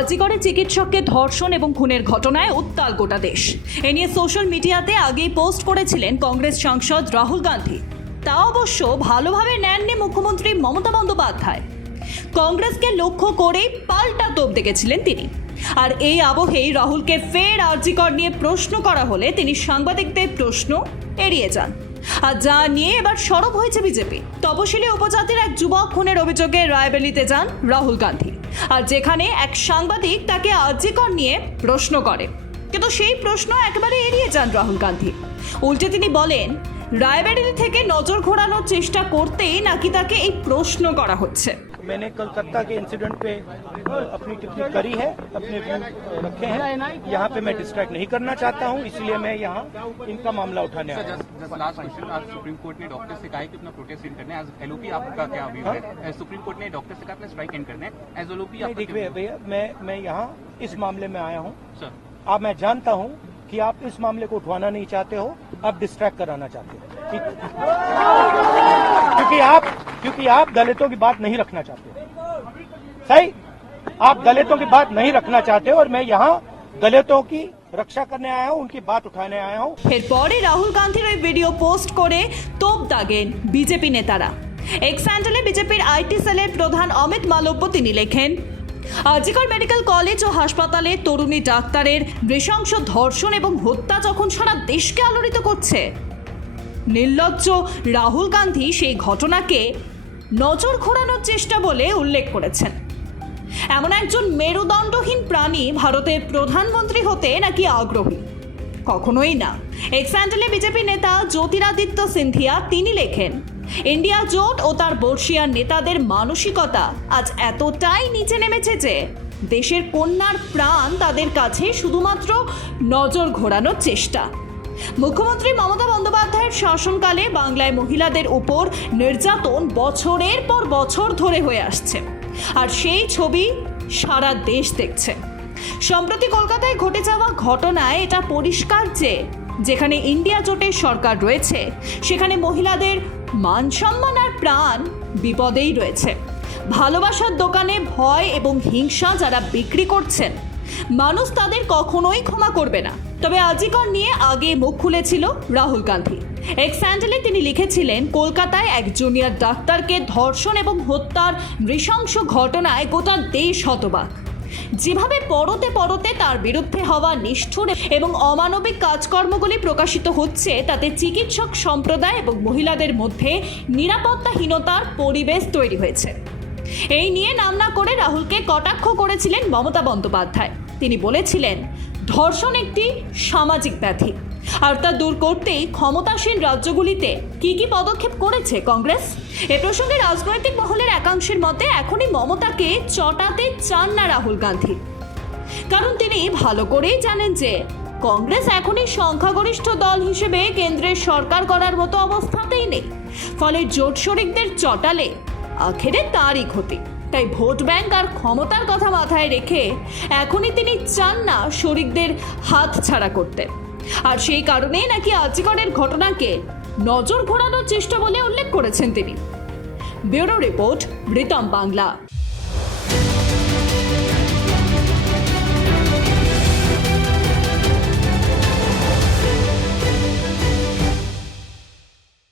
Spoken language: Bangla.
আজিগড়ে চিকিৎসককে ধর্ষণ এবং খুনের ঘটনায় উত্তাল গোটা দেশ। এ নিয়ে সোশ্যাল মিডিয়াতে আগেই পোস্ট করেছিলেন কংগ্রেস সাংসদ রাহুল গান্ধী। তা অবশ্য ভালোভাবে নেননি মুখ্যমন্ত্রী মমতা বন্দ্যোপাধ্যায়। কংগ্রেসকে লক্ষ্য করেই পাল্টা তোপ দেখেছিলেন তিনি। আর এই আবহেই রাহুলকে ফের আর্জিকর নিয়ে প্রশ্ন করা হলে তিনি সাংবাদিকদের প্রশ্ন এড়িয়ে যান। আর যা নিয়ে এবার সরব হয়েছে বিজেপি, তপশিলি উপজাতির এক যুবক খুনের অভিযোগে রায়বেলিতে যান রাহুল গান্ধী। আর যেখানে এক সাংবাদিক তাকে আর্জিকর নিয়ে প্রশ্ন করে। কিন্তু সেই প্রশ্ন একেবারে এড়িয়ে যান রাহুল গান্ধী। উল্টে তিনি বলেন, রায়বেরিলি থেকে নজর ঘোরানোর চেষ্টা করতেই নাকি তাকে এই প্রশ্ন করা হচ্ছে। मैंने कलकत्ता के इंसिडेंट पे अपनी टिप्पणी करी है अपने व्यू रखे हैं। यहाँ पे मैं डिस्ट्रैक्ट नहीं करना चाहता हूँ इसलिए मैं यहाँ इनका मामला उठाने आया लास्ट क्वेश्चन आज सुप्रीम कोर्ट ने डॉक्टर से कहा कि अपना प्रोटेस्ट एंड करना है। एलओपी आपका क्या व्यू है? सुप्रीम कोर्ट ने डॉक्टर से कहा अपना स्ट्राइक एंड करना है। एज एलओपी भैया मैं मैं यहाँ इस मामले में आया हूँ। अब मैं जानता हूँ कि आप इस मामले को उठवाना नहीं चाहते हो आप डिस्ट्रैक्ट कराना चाहते हो। क्योंकि आप दलितों की बात नहीं रखना चाहते हो सही आप दलितों की बात नहीं रखना चाहते हो और मैं यहाँ दलितों की रक्षा करने आया हूँ उनकी बात उठाने आया हूँ এরপরে রাহুল গান্ধীর ওই ভিডিও পোস্ট করে তোপ দাগেন বিজেপি নেতারা এক্স হ্যান্ডেলে বিজেপির আইটি সেলের প্রধান অমিত মালব্য তিনি লেখেন আজিকর মেডিকেল কলেজ ও হাসপাতালে তরুণী ডাক্তারের নৃশংস ধর্ষণ এবং হত্যা যখন সারা দেশকে আলোড়িত করছে নির্লজ্জ রাহুল গান্ধী সেই ঘটনাকে নজর ঘোরানোর চেষ্টা বলে উল্লেখ করেছেন। এমন একজন মেরুদণ্ডহীন প্রাণী ভারতের প্রধানমন্ত্রী হতে নাকি আগ্রহী? কখনোই না। এক্সান্ডেলে বিজেপি নেতা জ্যোতিরাদিত্য সিন্ধিয়া তিনি লেখেন, ইন্ডিয়া জোট ও তার বর্ষিয়ার নেতাদের মানসিকতা আজ এতটাই নিচে নেমেছে যে দেশের কন্যার প্রাণ তাদের কাছে শুধুমাত্র নজর ঘোরানোর চেষ্টা। মুখ্যমন্ত্রী মমতা বন্দ্যোপাধ্যায়ের শাসনকালে বাংলায় মহিলাদের উপর নির্যাতন বছরের পর বছর ধরে হয়ে আসছে। আর সেই ছবি সারা দেশ দেখছে। সম্প্রতি কলকাতায় ঘটে যাওয়া ঘটনায় এটা পরিষ্কার যে, যেখানে ইন্ডিয়া জোটের সরকার রয়েছে, সেখানে মহিলাদের মান সম্মান আর প্রাণ বিপদেই রয়েছে। ভালোবাসার দোকানে ভয় এবং হিংসা যারা বিক্রি করছেন, মানুষ তাদের কখনোই ক্ষমা করবে না। তবে আজিকর নিয়ে আগে মুখ খুলেছিল রাহুল গান্ধী। এক স্যান্ডেলে তিনি লিখেছিলেন, কলকাতায় এক জুনিয়র ডাক্তারকে ধর্ষণ এবং হত্যার নৃশংস ঘটনায় গোটা দেশ হতবাক। যেভাবে পরতে পরতে তার বিরুদ্ধে হওয়া নিষ্ঠুর এবং অমানবিক কাজকর্মগুলি প্রকাশিত হচ্ছে, তাতে চিকিৎসক সম্প্রদায় এবং মহিলাদের মধ্যে নিরাপত্তাহীনতার পরিবেশ তৈরি হয়েছে। এই নিয়ে নাম না করে রাহুলকে কটাক্ষ করেছিলেন মমতা বন্দ্যোপাধ্যায়। তিনি বলেছিলেন ধর্ষণ একটি সামাজিক ব্যাধি। আর তা দূর করতেই ক্ষমতাসীন রাজ্যগুলিতে কি কি পদক্ষেপ করেছে কংগ্রেস? এ প্রসঙ্গে রাজনৈতিক মহলের একাংশের মতে এখনই মমতাকে চটাতে চান না রাহুল গান্ধী। কারণ তিনি ভালো করেই জানেন যে কংগ্রেস এখনই সংখ্যাগরিষ্ঠ দল হিসেবে কেন্দ্রের সরকার করার মতো অবস্থাতেই নেই। ফলে জোট শরিকদের চটালে আখেরে তারই ক্ষতি। তাই ভোট ব্যাংক আর ক্ষমতার কথা মাথায় রেখে এখনই তিনি চান না শরিকদের হাত ছাড়া করতে। আর সেই কারণেই নাকি আজিগড়ের ঘটনাকে নজর ঘোরানোর চেষ্টা বলে উল্লেখ করেছেন তিনি। Bureau report Ritam Bangla.